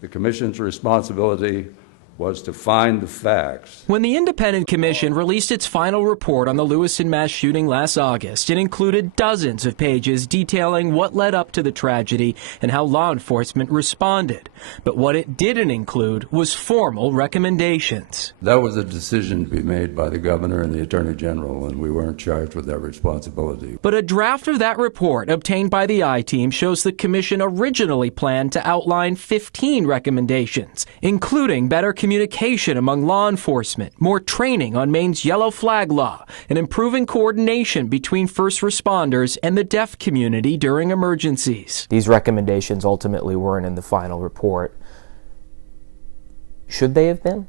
The commission's responsibility was to find the facts. When the independent commission released its final report on the Lewiston mass shooting last August, it included dozens of pages detailing what led up to the tragedy and how law enforcement responded. But what it didn't include was formal recommendations. That was a decision to be made by the governor and the attorney general, and we weren't charged with that responsibility. But a draft of that report obtained by the I-Team shows the commission originally planned to outline 15 recommendations, including better communication among law enforcement, more training on Maine's yellow flag law, and improving coordination between first responders and the deaf community during emergencies. These recommendations ultimately weren't in the final report. Should they have been?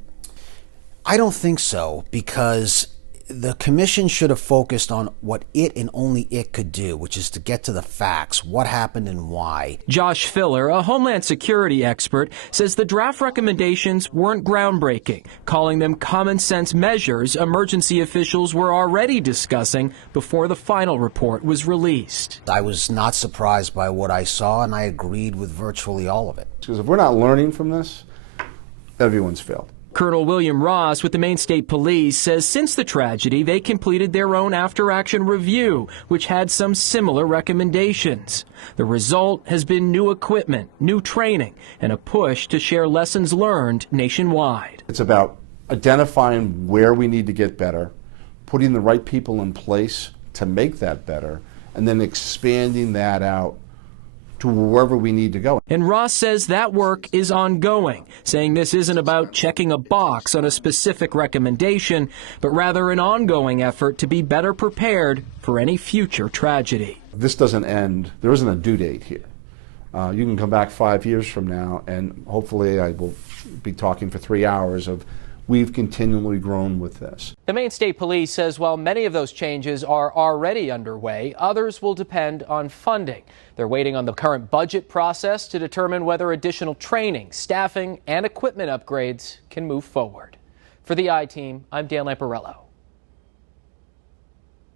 I don't think so, because the commission should have focused on what it and only it could do, which is to get to the facts, what happened and why. Josh Filler, a Homeland Security expert, says the draft recommendations weren't groundbreaking, calling them common sense measures emergency officials were already discussing before the final report was released. I was not surprised by what I saw, and I agreed with virtually all of it. Because if we're not learning from this, everyone's failed. Colonel William Ross with the Maine State Police says since the tragedy, they completed their own after-action review, which had some similar recommendations. The result has been new equipment, new training, and a push to share lessons learned nationwide. It's about identifying where we need to get better, putting the right people in place to make that better, and then expanding that out to wherever we need to go. And Ross says that work is ongoing, saying this isn't about checking a box on a specific recommendation, but rather an ongoing effort to be better prepared for any future tragedy. This doesn't end. There isn't a due date here. You can come back 5 years from now, and hopefully I will be talking for 3 hours of we've continually grown with this. The Maine State Police says while many of those changes are already underway, others will depend on funding. They're waiting on the current budget process to determine whether additional training, staffing, and equipment upgrades can move forward. For the I-Team, I'm Dan Lamparello.